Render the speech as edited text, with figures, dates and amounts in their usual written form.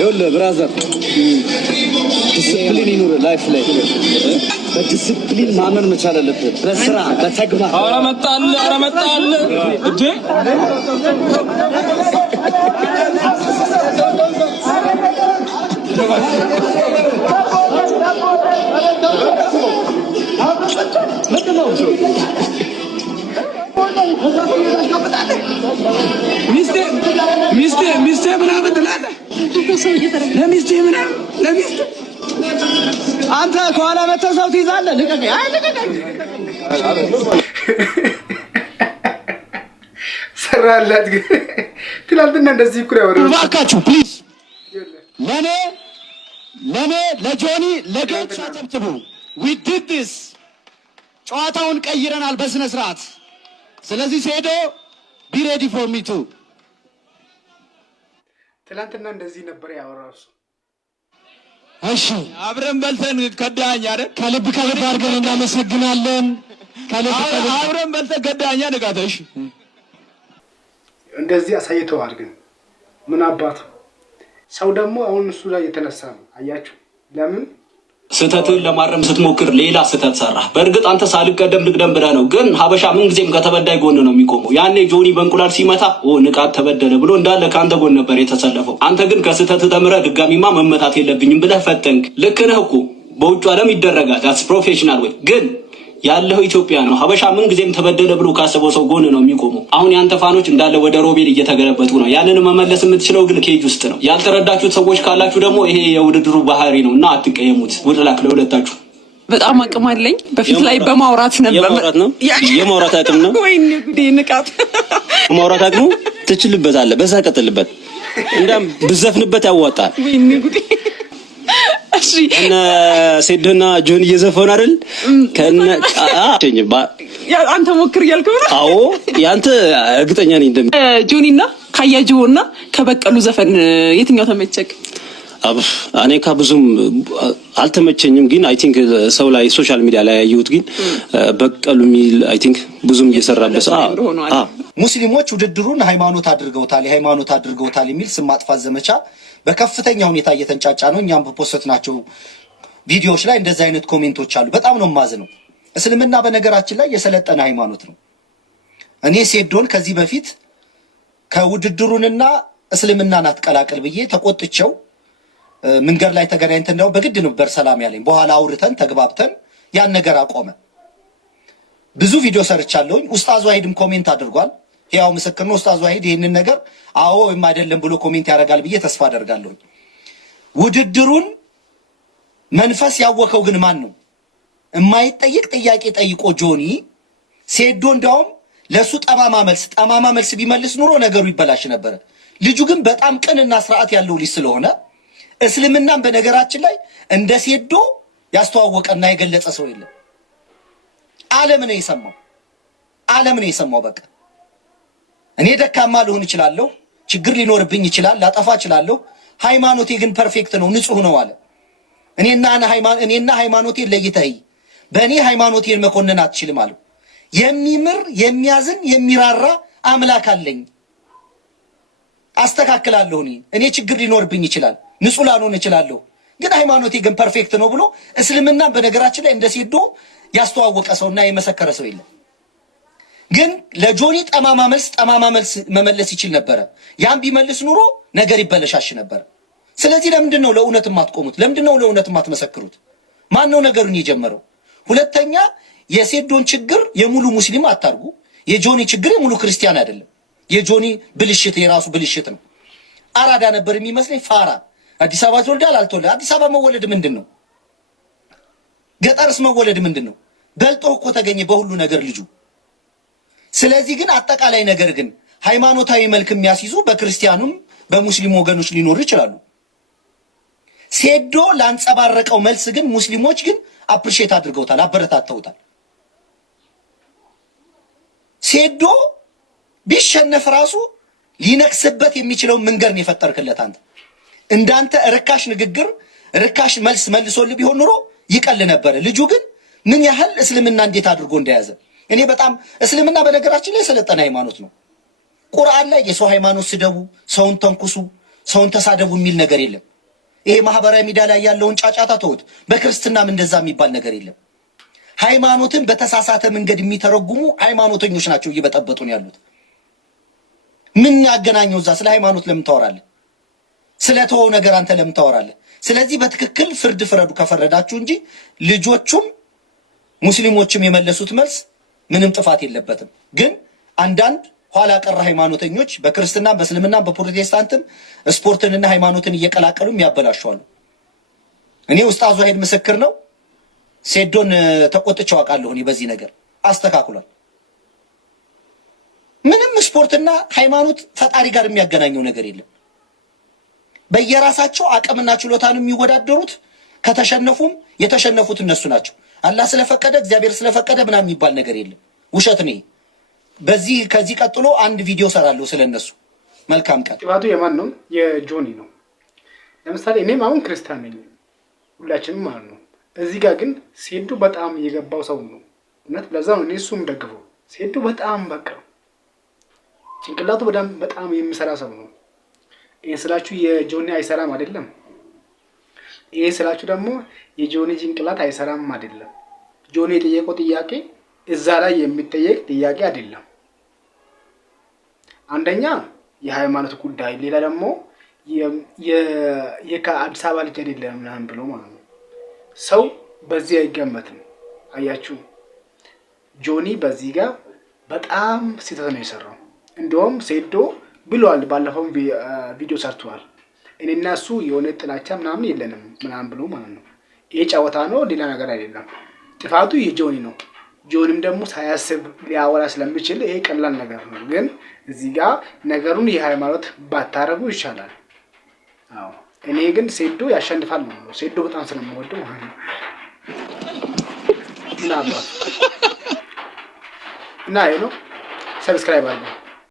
يلا برازر ዲስፕሊን ይኑር ላይፍ ላይ በዲስፕሊን ማመን መቻል አለበት በስራ በተግባር ኧረ መጣል እንዴ ሚስቴ ምናምን ትላለህ ለሚስቴ ምናምን ለሚስቴ አንተ ከኋላ መተህ ሰው ትይዛለህ። ልቀቀኝ ሰራላት ግን ትላንትና እንደዚህ እኮ ያወራው። እባካችሁ ፕሊዝ ለኔ ለጆኒ ለጌት አጨብጭቡ። we did this ጨዋታውን ቀይረናል በስነ ስርዓት። ስለዚህ ሴዶ be ready for me too። ትላንትና እንደዚህ ነበር ያወራው። እሺ አብረን በልተን ከዳኛ አይደል? ከልብ አድርገን እናመሰግናለን። አብረን በልተን ከዳኛ ንጋተሽ እንደዚህ አሳይተዋል። ግን ምን አባቱ ሰው ደግሞ አሁን እሱ ላይ የተነሳ ነው። አያችሁ ለምን ስተትን ለማረም ስትሞክር ሌላ ስተት ሰራ። በእርግጥ አንተ ሳልቀደም ልቅደም ብለህ ነው። ግን ሀበሻ ምን ጊዜም ከተበዳይ ጎን ነው የሚቆመው። ያኔ ጆኒ በእንቁላል ሲመታ ንቃት ተበደለ ብሎ እንዳለ ከአንተ ጎን ነበር የተሰለፈው። አንተ ግን ከስተት ተምረህ ድጋሚማ መመታት የለብኝም ብለህ ፈተንክ። ልክ ነህ እኮ በውጭ ዓለም ይደረጋል። ዳትስ ፕሮፌሽናል ወይ ግን ያለው ኢትዮጵያ ነው። ሀበሻ ምን ጊዜም ተበደለ ብሎ ካሰበው ሰው ጎን ነው የሚቆመው። አሁን ያንተ ፋኖች እንዳለ ወደ ሮቤል እየተገለበጡ ነው። ያንን መመለስ የምትችለው ግን ኬጅ ውስጥ ነው። ያልተረዳችሁት ሰዎች ካላችሁ ደግሞ ይሄ የውድድሩ ባህሪ ነው እና አትቀየሙት። ውድላክ ለሁለታችሁ በጣም አቅም አለኝ። በፊት ላይ በማውራት ነበር። የማውራት አቅም ነው ወይ ንጉዲ ንቃት ማውራት አቅሙ ትችልበታለህ። በዛ ቀጥልበት። እንዳም ብዘፍንበት ያዋጣል። ወይ ንጉዲ እሺ እና ሴዶና ጆኒ እየዘፈኑ አይደል? አንተ ሞክር እያልከው ነው? አዎ ያንተ እርግጠኛ ነኝ እንደም ጆኒና ካያጅውና ከበቀሉ ዘፈን የትኛው ተመቸክ? እኔ ብዙም አልተመቸኝም። ግን አይ ቲንክ ሰው ላይ ሶሻል ሚዲያ ላይ ያየሁት ግን በቀሉ ሚል አይ ቲንክ ብዙም እየሰራበት ሙስሊሞች ውድድሩን ሃይማኖት አድርገውታል የሚል ስም ማጥፋት ዘመቻ በከፍተኛ ሁኔታ እየተንጫጫ ነው። እኛም በፖስትናቸው ቪዲዮዎች ላይ እንደዚህ አይነት ኮሜንቶች አሉ። በጣም ነው ማዝነው። እስልምና በነገራችን ላይ የሰለጠነ ሃይማኖት ነው። እኔ ሴዶን ከዚህ በፊት ከውድድሩንና እስልምናን አትቀላቅል ብዬ ተቆጥቼው መንገድ ላይ ተገናኝተን ነው በግድ ነበር ሰላም ያለኝ። በኋላ አውርተን ተግባብተን ያን ነገር አቆመ። ብዙ ቪዲዮ ሰርቻለሁኝ። ኡስታዝ ዋሂድም ኮሜንት አድርጓል። ያው ምስክር ነው። ኡስታዝ ዋሂድ ይሄንን ነገር አዎ ወይም አይደለም ብሎ ኮሜንት ያደርጋል ብዬ ተስፋ አደርጋለሁ። ውድድሩን መንፈስ ያወከው ግን ማን ነው? የማይጠይቅ ጥያቄ ጠይቆ ጆኒ ሴዶ እንዳውም ለሱ ጠማማ መልስ ቢመልስ ኑሮ ነገሩ ይበላሽ ነበር። ልጁ ግን በጣም ቅንና ስርዓት ያለው ልጅ ስለሆነ እስልምናን በነገራችን ላይ እንደ ሴዶ ያስተዋወቀና የገለጸ ሰው የለም። ዓለም ነው የሰማው። በቃ እኔ ደካማ ልሆን እችላለሁ፣ ችግር ሊኖርብኝ ይችላል፣ ላጠፋ እችላለሁ። ሃይማኖቴ ግን ፐርፌክት ነው፣ ንጹህ ነው አለ። እኔና ሃይማኖቴ ለይተህ በእኔ ሃይማኖቴን መኮንን አትችልም አለው። የሚምር የሚያዝን የሚራራ አምላክ አለኝ፣ አስተካክላለሁ። እኔ ችግር ሊኖርብኝ ይችላል፣ ንጹህ ላልሆን እችላለሁ፣ ግን ሃይማኖቴ ግን ፐርፌክት ነው ብሎ እስልምናን በነገራችን ላይ እንደ ሴዶ ያስተዋወቀ ሰውና የመሰከረ ሰው የለም። ግን ለጆኒ ጠማማ መልስ መመለስ ይችል ነበር። ያን ቢመልስ ኑሮ ነገር ይበለሻሽ ነበር። ስለዚህ ለምንድን ነው ለእውነት የማትቆሙት? ለምንድን ነው ለእውነት የማትመሰክሩት? ማን ነው ነገሩን የጀመረው? ሁለተኛ የሴዶን ችግር የሙሉ ሙስሊም አታርጉ። የጆኒ ችግር የሙሉ ክርስቲያን አይደለም። የጆኒ ብልሽት የራሱ ብልሽት ነው። አራዳ ነበር የሚመስለኝ ፋራ። አዲስ አበባ ተወልዷል አልተወለደ? አዲስ አበባ መወለድ ምንድን ነው? ገጠርስ መወለድ ምንድን ነው? በልጦ እኮ ተገኘ በሁሉ ነገር ልጁ። ስለዚህ ግን አጠቃላይ ነገር ግን ሃይማኖታዊ መልክ የሚያስይዙ በክርስቲያኑም በሙስሊም ወገኖች ሊኖሩ ይችላሉ። ሴዶ ላንጸባረቀው መልስ ግን ሙስሊሞች ግን አፕሪሼት አድርገውታል፣ አበረታተውታል። ሴዶ ቢሸነፍ ራሱ ሊነክስበት የሚችለው መንገድ ነው የፈጠርክለት አንተ። እንዳንተ ርካሽ ንግግር ርካሽ መልስ መልሶልህ ቢሆን ኑሮ ይቀል ነበር። ልጁ ግን ምን ያህል እስልምና እንዴት አድርጎ እንደያዘ እኔ በጣም እስልምና በነገራችን ላይ የሰለጠነ ሃይማኖት ነው። ቁርአን ላይ የሰው ሃይማኖት ስደቡ፣ ሰውን ተንኩሱ፣ ሰውን ተሳደቡ የሚል ነገር የለም። ይሄ ማህበራዊ ሚዲያ ላይ ያለውን ጫጫታ ተውት። በክርስትናም እንደዛ የሚባል ነገር የለም። ሃይማኖትን በተሳሳተ መንገድ የሚተረጉሙ ሃይማኖተኞች ናቸው እየበጠበጡ ነው ያሉት። ምን ያገናኘው? እዛ ስለ ሃይማኖት ለምን ታወራለህ? ስለ ተወው ነገር አንተ ለምን ታወራለህ? ስለዚህ በትክክል ፍርድ ፍረዱ ከፈረዳችሁ እንጂ ልጆቹም ሙስሊሞችም የመለሱት መልስ ምንም ጥፋት የለበትም። ግን አንዳንድ ኋላ ቀር ሃይማኖተኞች በክርስትና በእስልምና በፕሮቴስታንትም ስፖርትንና ሃይማኖትን እየቀላቀሉ ያበላሻሉ። እኔ ኡስታዝ ዋሂድ ምስክር ነው። ሴዶን ተቆጥቼው አውቃለሁ። እኔ በዚህ ነገር አስተካክሏል። ምንም ስፖርትና ሃይማኖት ፈጣሪ ጋር የሚያገናኘው ነገር የለም። በየራሳቸው አቅምና ችሎታን የሚወዳደሩት ከተሸነፉም የተሸነፉት እነሱ ናቸው። አላህ ስለፈቀደ እግዚአብሔር ስለፈቀደ ምናምን የሚባል ነገር የለም። ውሸት ነው። በዚህ ከዚህ ቀጥሎ አንድ ቪዲዮ ሰራለሁ ስለነሱ። መልካም ቀን። ጥፋቱ የማን ነው? የጆኒ ነው። ለምሳሌ እኔም አሁን ክርስቲያን ነኝ፣ ሁላችንም ማለት ነው። እዚህ ጋር ግን ሴዱ በጣም የገባው ሰው ነው እውነት። ለዛ ነው እኔ እሱም ደግፈው። ሴዱ በጣም በቃ ጭንቅላቱ በጣም የሚሰራ ሰው ነው። ይሄ ስላችሁ የጆኒ አይሰራም አይደለም። ይሄ ስላችሁ ደግሞ የጆኒ ጭንቅላት አይሰራም አይደለም። ጆኒ የጠየቀው ጥያቄ እዛ ላይ የሚጠየቅ ጥያቄ አይደለም። አንደኛ የሃይማኖት ጉዳይ፣ ሌላ ደግሞ ከአዲስ አበባ ልጅ አይደለም ምናምን ብሎ ማለት ነው። ሰው በዚህ አይገመትም። አያችሁ ጆኒ በዚህ ጋር በጣም ስህተት ነው የሰራው። እንደውም ሴዶ ብሏል፣ ባለፈው ቪዲዮ ሰርቷል። እኔና እሱ የሆነ ጥላቻ ምናምን የለንም ምናምን ብሎ ማለት ነው። ይሄ ጨዋታ ነው፣ ሌላ ነገር አይደለም። ጥፋቱ የጆኒ ነው። ጆኒም ደግሞ ሳያስብ ሊያወራ ስለሚችል ይሄ ቀላል ነገር ነው። ግን እዚህ ጋር ነገሩን የሃይማኖት ባታረጉ ይሻላል። አዎ እኔ ግን ሴዶ ያሸንፋል ነው። ሴዶ በጣም ስለምወደው ማለት ነው። እና ይሄ ነው። ሰብስክራይብ አድርጉ።